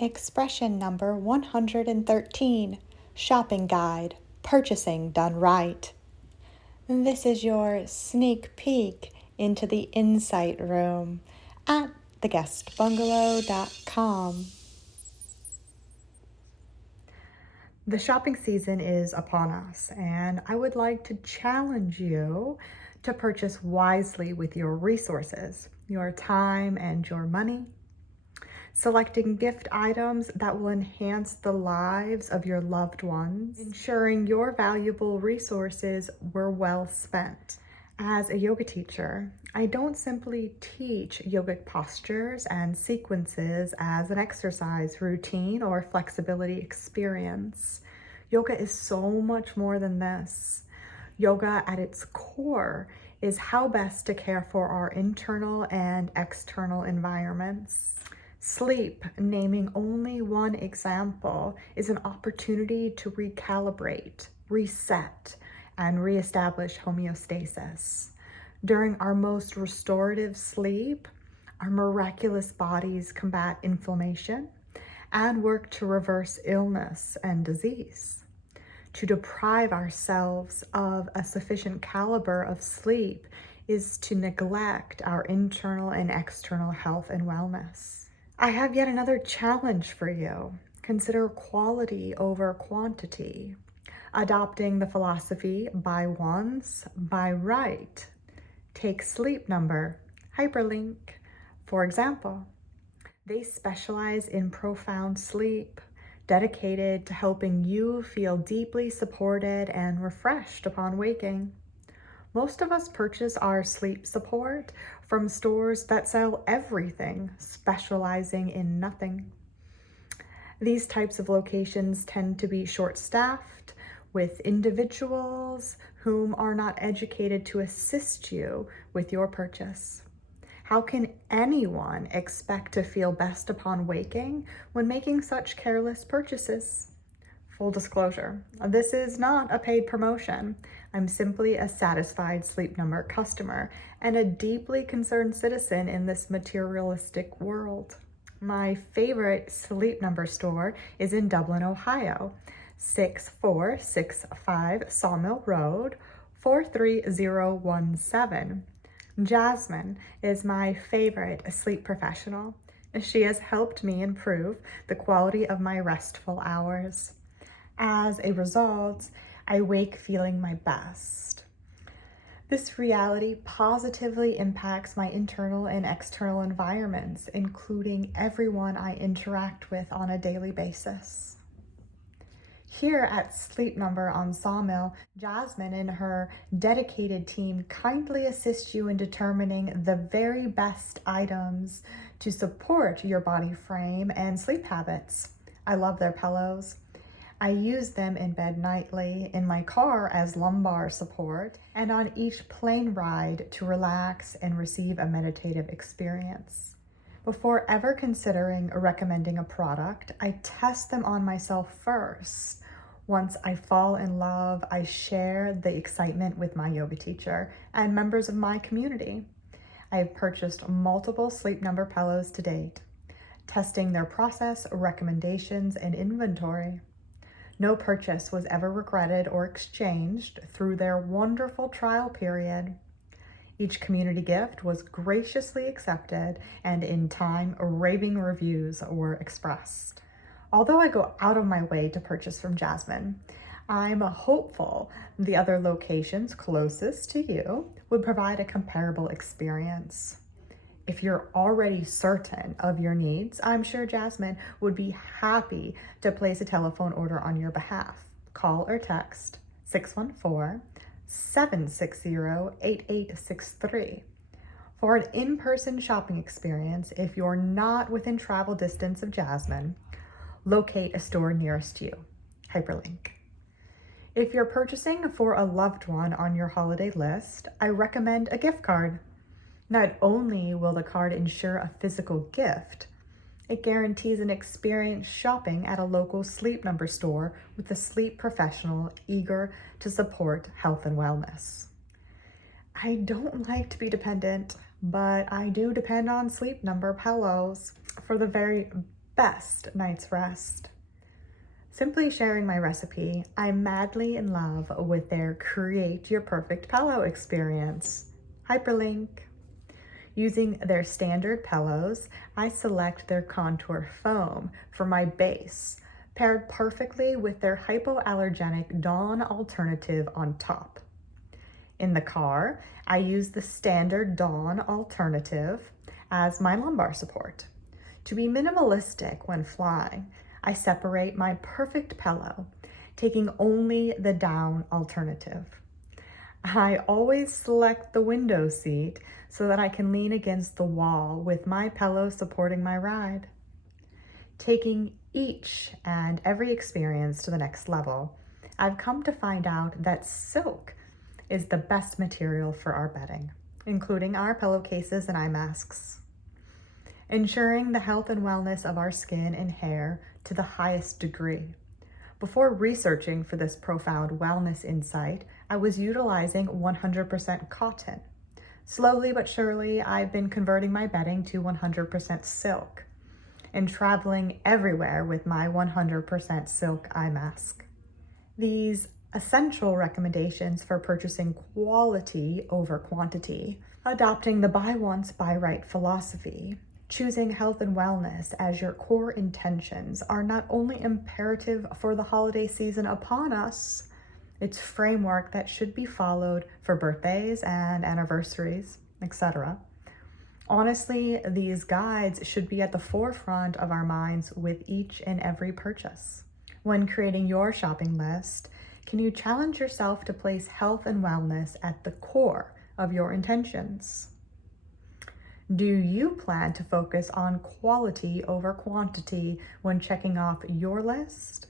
Expression number 113, Shopping Guide, Purchasing Done Right. This is your sneak peek into the Insight Room at theguestbungalow.com. The shopping season is upon us, and I would like to challenge you to purchase wisely with your resources, your time and your money. Selecting gift items that will enhance the lives of your loved ones, ensuring your valuable resources were well spent. As a yoga teacher, I don't simply teach yogic postures and sequences as an exercise routine or flexibility experience. Yoga is so much more than this. Yoga at its core is how best to care for our internal and external environments. Sleep, naming only one example, is an opportunity to recalibrate, reset, and reestablish homeostasis. During our most restorative sleep, our miraculous bodies combat inflammation and work to reverse illness and disease. To deprive ourselves of a sufficient caliber of sleep is to neglect our internal and external health and wellness. I have yet another challenge for you. Consider quality over quantity. Adopting the philosophy buy once, buy right. Take Sleep Number, Hyperlink, for example. They specialize in profound sleep, dedicated to helping you feel deeply supported and refreshed upon waking. Most of us purchase our sleep support from stores that sell everything, specializing in nothing. These types of locations tend to be short-staffed, with individuals whom are not educated to assist you with your purchase. How can anyone expect to feel best upon waking when making such careless purchases? Full disclosure, this is not a paid promotion. I'm simply a satisfied Sleep Number customer and a deeply concerned citizen in this materialistic world. My favorite Sleep Number store is in Dublin, Ohio, 6465 Sawmill Road, 43017. Jasmine is my favorite sleep professional. She has helped me improve the quality of my restful hours. As a result, I wake feeling my best. This reality positively impacts my internal and external environments, including everyone I interact with on a daily basis. Here at Sleep Number on Sawmill, Jasmine and her dedicated team kindly assist you in determining the very best items to support your body frame and sleep habits. I love their pillows. I use them in bed nightly, in my car as lumbar support, and on each plane ride to relax and receive a meditative experience. Before ever considering recommending a product, I test them on myself first. Once I fall in love, I share the excitement with my yoga teacher and members of my community. I have purchased multiple Sleep Number pillows to date, testing their process, recommendations, and inventory. No purchase was ever regretted or exchanged through their wonderful trial period. Each community gift was graciously accepted, and in time, raving reviews were expressed. Although I go out of my way to purchase from Jasmine, I'm hopeful the other locations closest to you would provide a comparable experience. If you're already certain of your needs, I'm sure Jasmine would be happy to place a telephone order on your behalf. Call or text 614-760-8863 for an in-person shopping experience. If you're not within travel distance of Jasmine, locate a store nearest you. Hyperlink. If you're purchasing for a loved one on your holiday list, I recommend a gift card. Not only will the card ensure a physical gift, it guarantees an experience shopping at a local Sleep Number store with a sleep professional eager to support health and wellness. I don't like to be dependent, but I do depend on Sleep Number pillows for the very best night's rest. Simply sharing my recipe, I'm madly in love with their Create Your Perfect Pillow experience. Hyperlink. Using their standard pillows, I select their contour foam for my base, paired perfectly with their hypoallergenic Dawn alternative on top. In the car, I use the standard Dawn alternative as my lumbar support. To be minimalistic when flying, I separate my perfect pillow, taking only the down alternative. I always select the window seat so that I can lean against the wall with my pillow supporting my ride. Taking each and every experience to the next level, I've come to find out that silk is the best material for our bedding, including our pillowcases and eye masks, ensuring the health and wellness of our skin and hair to the highest degree. Before researching for this profound wellness insight, I was utilizing 100% cotton. Slowly but surely, I've been converting my bedding to 100% silk and traveling everywhere with my 100% silk eye mask. These essential recommendations for purchasing quality over quantity, adopting the buy once, buy right philosophy, choosing health and wellness as your core intentions are not only imperative for the holiday season upon us, it's framework that should be followed for birthdays and anniversaries, etc. Honestly, these guides should be at the forefront of our minds with each and every purchase. When creating your shopping list, can you challenge yourself to place health and wellness at the core of your intentions? Do you plan to focus on quality over quantity when checking off your list?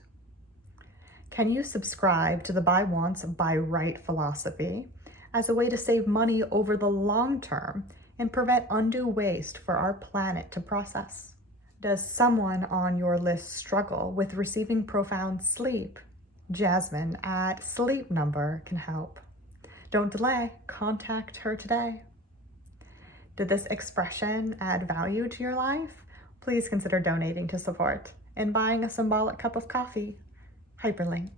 Can you subscribe to the buy once, buy right philosophy as a way to save money over the long term and prevent undue waste for our planet to process? Does someone on your list struggle with receiving profound sleep? Jasmine at Sleep Number can help. Don't delay, contact her today. Did this expression add value to your life? Please consider donating to support and buying a symbolic cup of coffee. Hyperlink.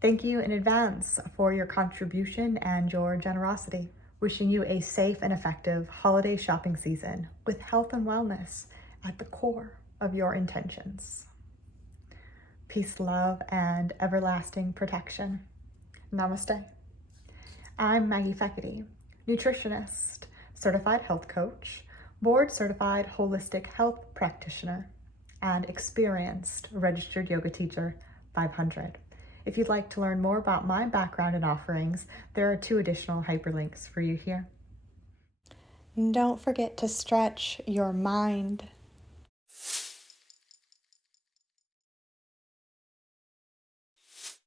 Thank you in advance for your contribution and your generosity. Wishing you a safe and effective holiday shopping season with health and wellness at the core of your intentions. Peace, love, and everlasting protection. Namaste. I'm Maggie Feckety, nutritionist, certified health coach, board certified holistic health practitioner, and experienced registered yoga teacher 500. If you'd like to learn more about my background and offerings, there are 2 additional hyperlinks for you here. Don't forget to stretch your mind,